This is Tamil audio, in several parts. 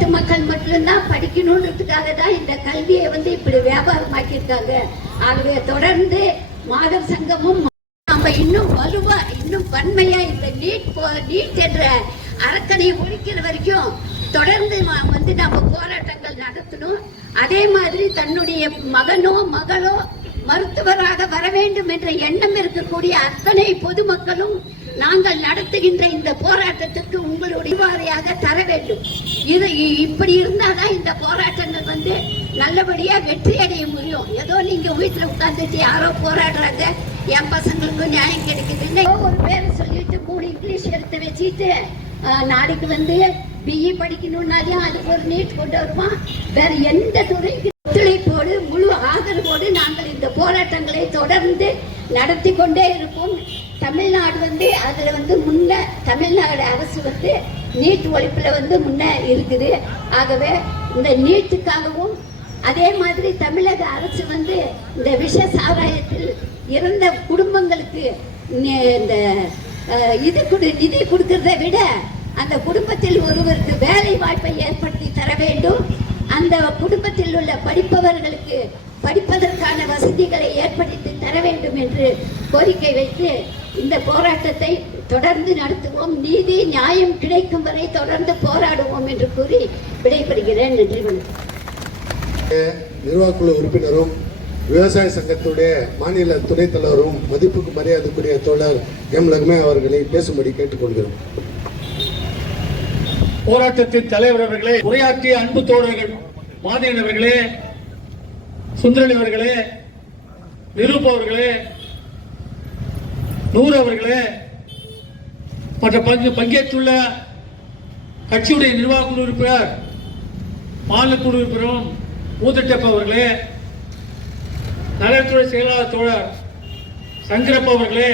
தட்டு மக்கள் மட்டும்தான் படிக்கணுன்றதுக்காக தான் இந்த கல்வியை வந்து இப்படி வியாபாரமாக்கியிருக்காங்க ஆகவே தொடர்ந்து மாதர் சங்கமும் நாம இன்னும் வலுவா இன்னும் வன்மையா இந்த நீட் போ- நீட் என்ற அரக்கனை ஒழிக்கிற வரைக்கும் தொடர்ந்து வந்து நம்ம போராட்டங்கள் நடத்தணும். அதே மாதிரி தன்னுடைய மகனோ மகளோ மருத்துவராக வர வேண்டும் என்ற எண்ணம் இருக்கக்கூடிய அத்தனை பொதுமக்களும் நாங்கள் நடத்துகின்ற இந்த போராட்டத்துக்கு உங்களுடைய வாரியாக தர வேண்டும். இது இப்படி இருந்தாதான் இந்த போராட்டங்கள் வந்து நல்லபடியா வெற்றி அடைய முடியும். ஏதோ நீங்க வீட்டுல உட்கார்ந்துட்டு யாரோ போராடுறாங்க. என் பசங்களுக்கும் நியாயம் கிடைக்குதுன்னு ஒரு பேரை சொல்லிட்டு மூணு இங்கிலீஷ் எடுத்து வச்சுட்டு நாளைக்கு வந்து பிஇ படிக்கணும்னாலையும் அதுக்கு ஒரு நீட் கொண்டு வருவான் வேற எந்த துறைக்கு ஒத்துழைப்போடு முழு ஆதரவோடு நாங்கள் இந்த போராட்டங்களை தொடர்ந்து நடத்தி கொண்டே இருப்போம். தமிழ்நாடு வந்து அதில் வந்து முன்ன தமிழ்நாடு அரசு வந்து நீட் ஒழிப்பில் வந்து முன்ன இருக்குது. ஆகவே இந்த நீட்டுக்காகவும் அதே மாதிரி தமிழக அரசு வந்து இந்த விஷ சாராயத்தில் இறந்த குடும்பங்களுக்கு இந்த இது கொடு நிதி கொடுக்கறத விட அந்த குடும்பத்தில் ஒருவருக்கு வேலை வாய்ப்பை ஏற்படுத்தி தர வேண்டும். அந்த குடும்பத்தில் உள்ள படிப்பவர்களுக்கு படிப்பதற்கான வசதிகளை ஏற்படுத்தி தர வேண்டும் என்று கோரிக்கை வைத்து இந்த போராட்டத்தை தொடர்ந்து நடத்துவோம். நீதி நியாயம் கிடைக்கும் வரை தொடர்ந்து போராடுவோம் என்று கூறி விடைபெறுகிறேன். நன்றி வணக்கம். நிர்வாகக்குழு உறுப்பினரும் விவசாய சங்கத்துடைய மாநில துணைத் தலைவரும் மதிப்புக்கு மரியாதைக்குரிய தோழர் எம். லக்மே அவர்களை பேசும்படி கேட்டுக்கொள்கிறோம். போராட்டத்தின் தலைவர் அவர்களே உரையாற்றிய அன்பு தோழர்கள் மாதிரன் அவர்களே சுந்தரலி அவர்களே நிரூப் அவர்களே நூறு அவர்களே மற்ற பங்கு பங்கேற்றுள்ள கட்சியுடைய நிர்வாக குழு உறுப்பினர் மாநில குழு உறுப்பினரும் ஊதட்டப்ப அவர்களே நலத்துறை செயலாளர் தோழர் சங்கரப்ப அவர்களே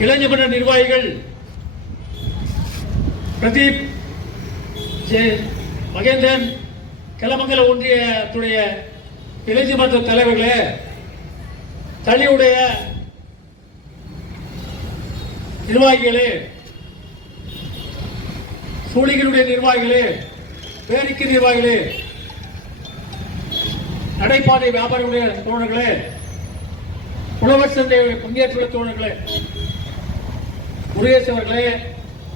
மன்ற நிர்வாகிகள் பிரதீப் ஜெ- மகேந்திரன் கிளமங்கல ஒன்றியத்துடைய இளைஞர் மன்ற தலைவர்களே தளியுடைய நிர்வாகிகளே சூழிகளுடைய நிர்வாகிகளே பேரிக்கு நிர்வாகிகளே நடைபாதை வியாபாரிகளுடைய தோழர்களே உழவர் சந்தை பங்கேற்றுள்ள தோழர்களே முருகேசன் அவர்களே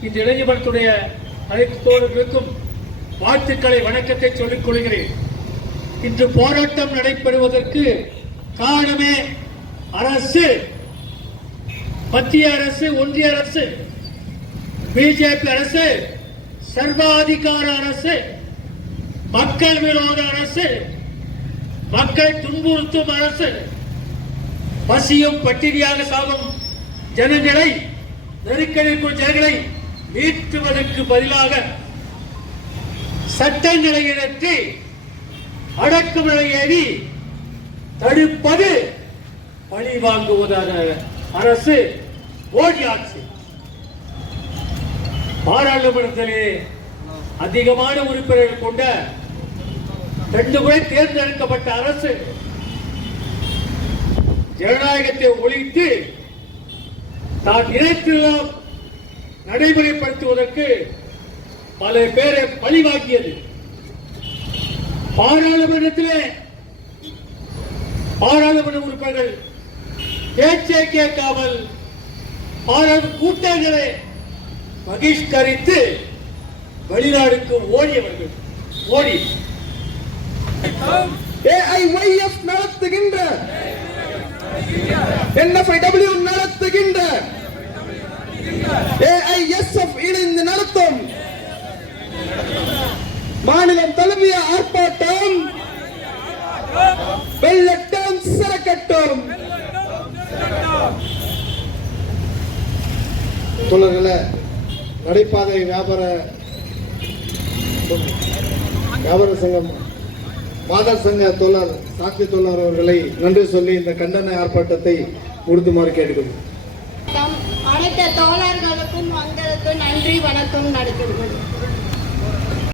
இந்த இளைஞர்களுடைய அனைத்து தோழர்களுக்கும் வாழ்த்துக்களை வணக்கத்தை சொல்லிக் கொள்கிறேன். இன்று போராட்டம் நடைபெறுவதற்கு காரணமே அரசு மத்திய அரசு ஒன்றிய அரசு பிஜேபி அரசு சர்வாதிகார அரசு மக்கள் விரோத அரசு மக்கள் துன்புறுத்தும் அரசு பசியும் பட்டினியாக சாகும் ஜனங்களை நெருக்கடிக்குள் ஜனங்களை மீட்டுவதற்கு பதிலாக சட்டங்களை இழற்றி அடக்குமுறை ஏறி தடுப்பது பழி வாங்குவதாக அரசு மோடி ஆட்சி. பாராளுமன்றத்திலே அதிகமான உறுப்பினர்கள் கொண்ட ரெண்டு முறை தேர்ந்தெடுக்கப்பட்ட அரசு ஜனநாயகத்தை ஒழித்து தான் நினைத்தெல்லாம் நடைமுறைப்படுத்துவதற்கு பல பேரை பழிவாக்கியது பாராளுமன்றத்திலே பாராளுமன்ற உறுப்பினர்கள் பேச்சை கேட்காமல் பாராளுமன்ற கூட்டங்களை பகிஷ்கரித்து வெளிநாடுக்கு ஓடியவர்கள். ஓடி. ஏஐஒய்எஃப் நடத்துகின்ற. என்எஃப்ஐடபிள்யூ நடத்துகின்ற. ஏஐஎஸ்எஃப் இணைந்து நடத்தும். மாநிலம் தழுவிய ஆர்ப்பாட்டம். வெள்ளட்டம் சிறக்கட்டும். தோழர்களை நடைபாதை வியாபார வியாபார சங்கம் மாதர் சங்க தோழர் சாத்தி தோழர் அவர்களை நன்றி சொல்லி இந்த கண்டன ஆர்ப்பாட்டத்தை முடித்துமாறு கேட்டுக்கொள்கிறேன் அனைத்து தோழர்களுக்கும் உங்களுக்கு நன்றி வணக்கம் நடத்துகிறேன்